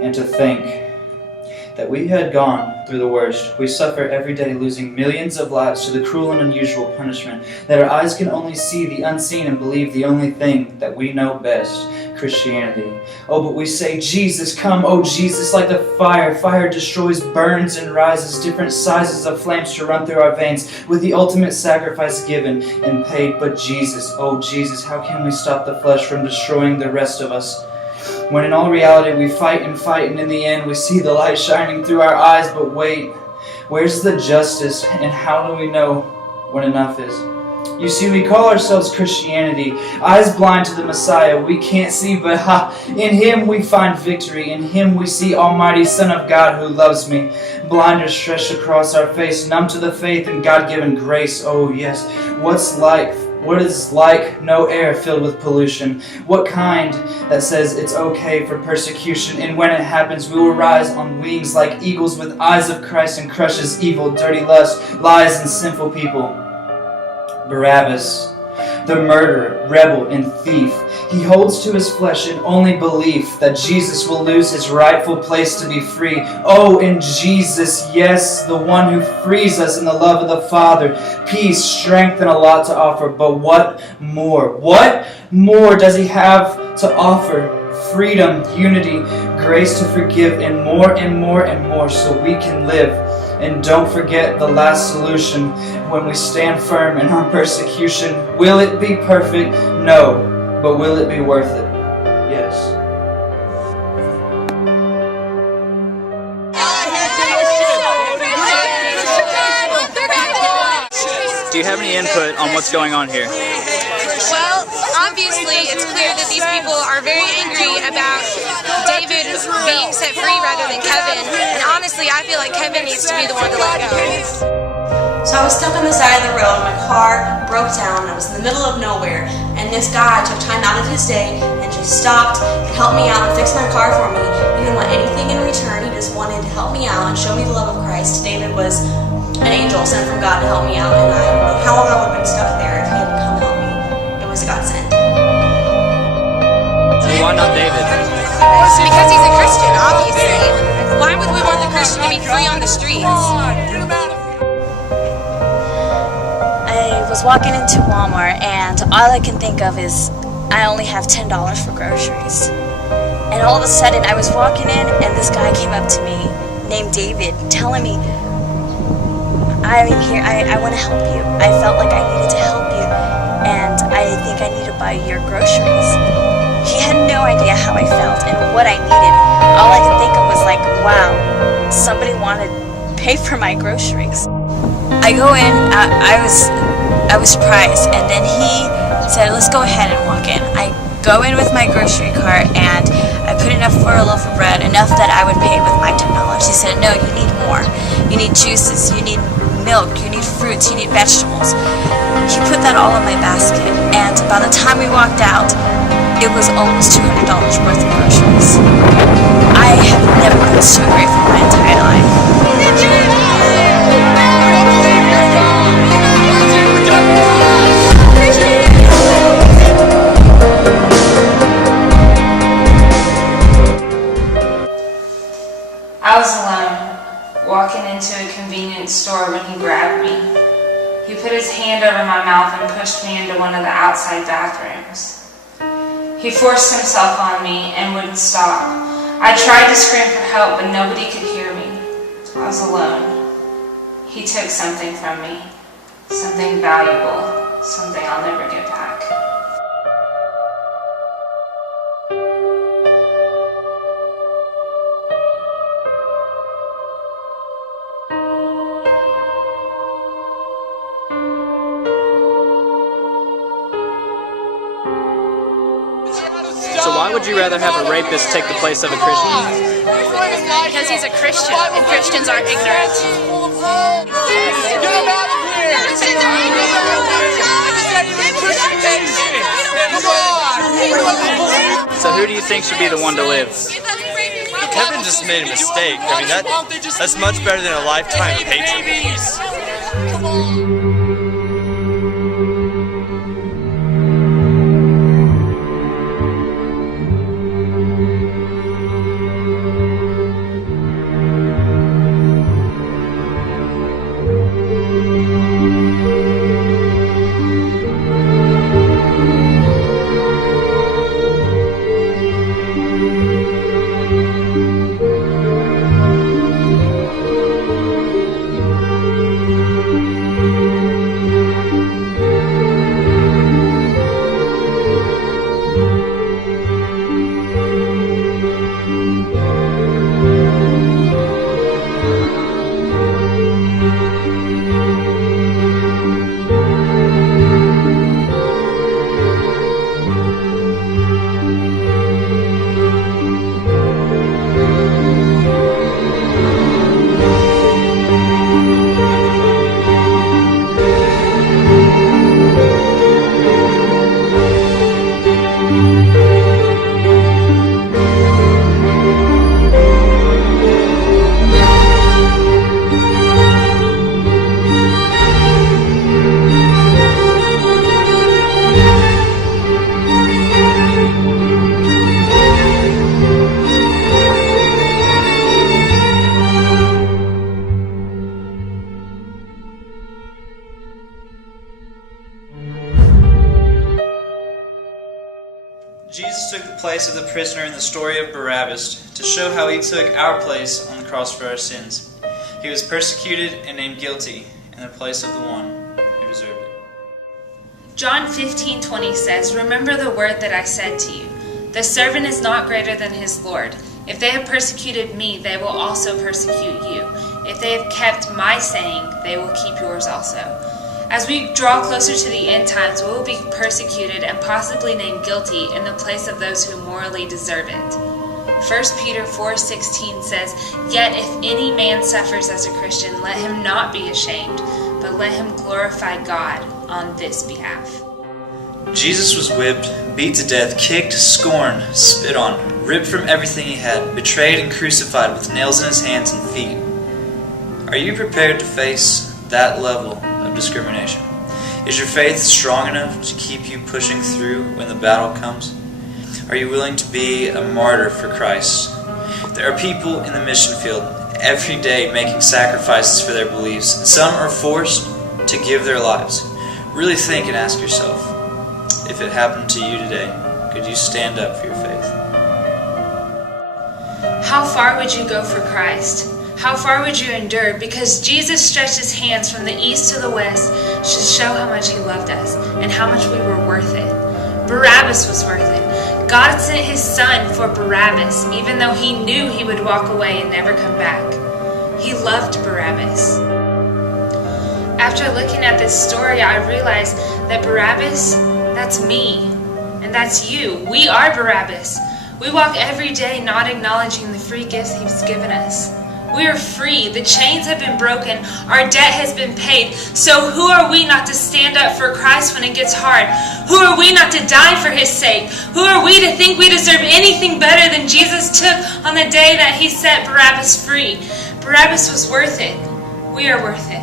And to think that we had gone through the worst. We suffer every day, losing millions of lives to the cruel and unusual punishment, that our eyes can only see the unseen and believe the only thing that we know best, Christianity. Oh, but we say, Jesus, come, oh Jesus, like the fire. Fire destroys, burns, and rises, different sizes of flames to run through our veins, with the ultimate sacrifice given and paid. But Jesus, oh Jesus, how can we stop the flesh from destroying the rest of us? When in all reality we fight, and in the end we see the light shining through our eyes. But wait, where's the justice, and how do we know when enough is? You see, we call ourselves Christianity, eyes blind to the Messiah. We can't see, but in Him we find victory. In Him we see Almighty Son of God who loves me. Blinders stretched across our face, numb to the faith and God-given grace. Oh yes, what is like no air filled with pollution? What kind that says it's okay for persecution? And when it happens, we will rise on wings like eagles with eyes of Christ and crushes evil, dirty lust, lies, and sinful people. Barabbas, the murderer, rebel, and thief, he holds to his flesh an only belief that Jesus will lose his rightful place to be free. Oh, in Jesus, yes, the one who frees us in the love of the Father, peace, strength, and a lot to offer. But what more? What more does he have to offer? Freedom, unity, grace to forgive, and more and more and more, so we can live. And don't forget the last solution when we stand firm in our persecution. Will it be perfect? No. But will it be worth it? Yes. Do you have any input on what's going on here? Well, obviously it's clear that these people are very angry about David being set free rather than Kevin, and honestly I feel like Kevin needs to be the one to let go. So I was stuck on the side of the road, my car broke down, I was in the middle of nowhere, and this guy took time out of his day and just stopped and helped me out and fixed my car for me. He didn't want anything in return, he just wanted to help me out and show me the love of Christ. David was an angel sent from God to help me out, and I don't know how long I would have been stuck there if he hadn't come help me. It was a godsend. Why not David? Because he's a Christian, obviously. Why would we want the Christian to be free on the streets? I was walking into Walmart and all I can think of is I only have $10 for groceries. And all of a sudden I was walking in and this guy came up to me named David telling me, I'm here, I want to help you. I felt like I needed to help you and I think I need to buy your groceries. He had no idea how I felt and what I needed. All I could think of was like, wow, somebody wanted to pay for my groceries. I go in, I was surprised, and then he said, let's go ahead and walk in. I go in with my grocery cart and I put enough for a loaf of bread, enough that I would pay with my $10. He said, no, you need more. You need juices, you need milk, you need fruits, you need vegetables. He put that all in my basket, and by the time we walked out, it was almost $200 worth of groceries. I have never been so grateful in my entire life. I was alone, walking into a convenience store when he grabbed me. He put his hand over my mouth and pushed me into one of the outside bathrooms. He forced himself on me and wouldn't stop. I tried to scream for help, but nobody could hear me. I was alone. He took something from me, something valuable, something I'll never get back. So why would you rather have a rapist take the place of a Christian? Because he's a Christian, and Christians aren't ignorant. So who do you think should be the one to live? Kevin just made a mistake. I mean, that's much better than a lifetime of hatred. place of the prisoner in the story of Barabbas to show how he took our place on the cross for our sins. He was persecuted and named guilty in the place of the one who deserved it. John 15:20 says, "Remember the word that I said to you. The servant is not greater than his Lord. If they have persecuted me, they will also persecute you. If they have kept my saying, they will keep yours also." As we draw closer to the end times, we will be persecuted and possibly named guilty in the place of those who morally deserve it. 1 Peter 4:16 says, "Yet if any man suffers as a Christian, let him not be ashamed, but let him glorify God on this behalf." Jesus was whipped, beat to death, kicked, scorned, spit on, ripped from everything he had, betrayed and crucified with nails in his hands and feet. Are you prepared to face that level of discrimination? Is your faith strong enough to keep you pushing through when the battle comes? Are you willing to be a martyr for Christ? There are people in the mission field every day making sacrifices for their beliefs. Some are forced to give their lives. Really think and ask yourself, if it happened to you today, could you stand up for your faith? How far would you go for Christ? How far would you endure? Because Jesus stretched his hands from the east to the west to show how much he loved us and how much we were worth it. Barabbas was worth it. God sent his son for Barabbas, even though he knew he would walk away and never come back. He loved Barabbas. After looking at this story, I realized that Barabbas, that's me, and that's you. We are Barabbas. We walk every day not acknowledging the free gifts he's given us. We are free. The chains have been broken. Our debt has been paid. So who are we not to stand up for Christ when it gets hard? Who are we not to die for his sake? Who are we to think we deserve anything better than Jesus took on the day that he set Barabbas free? Barabbas was worth it. We are worth it.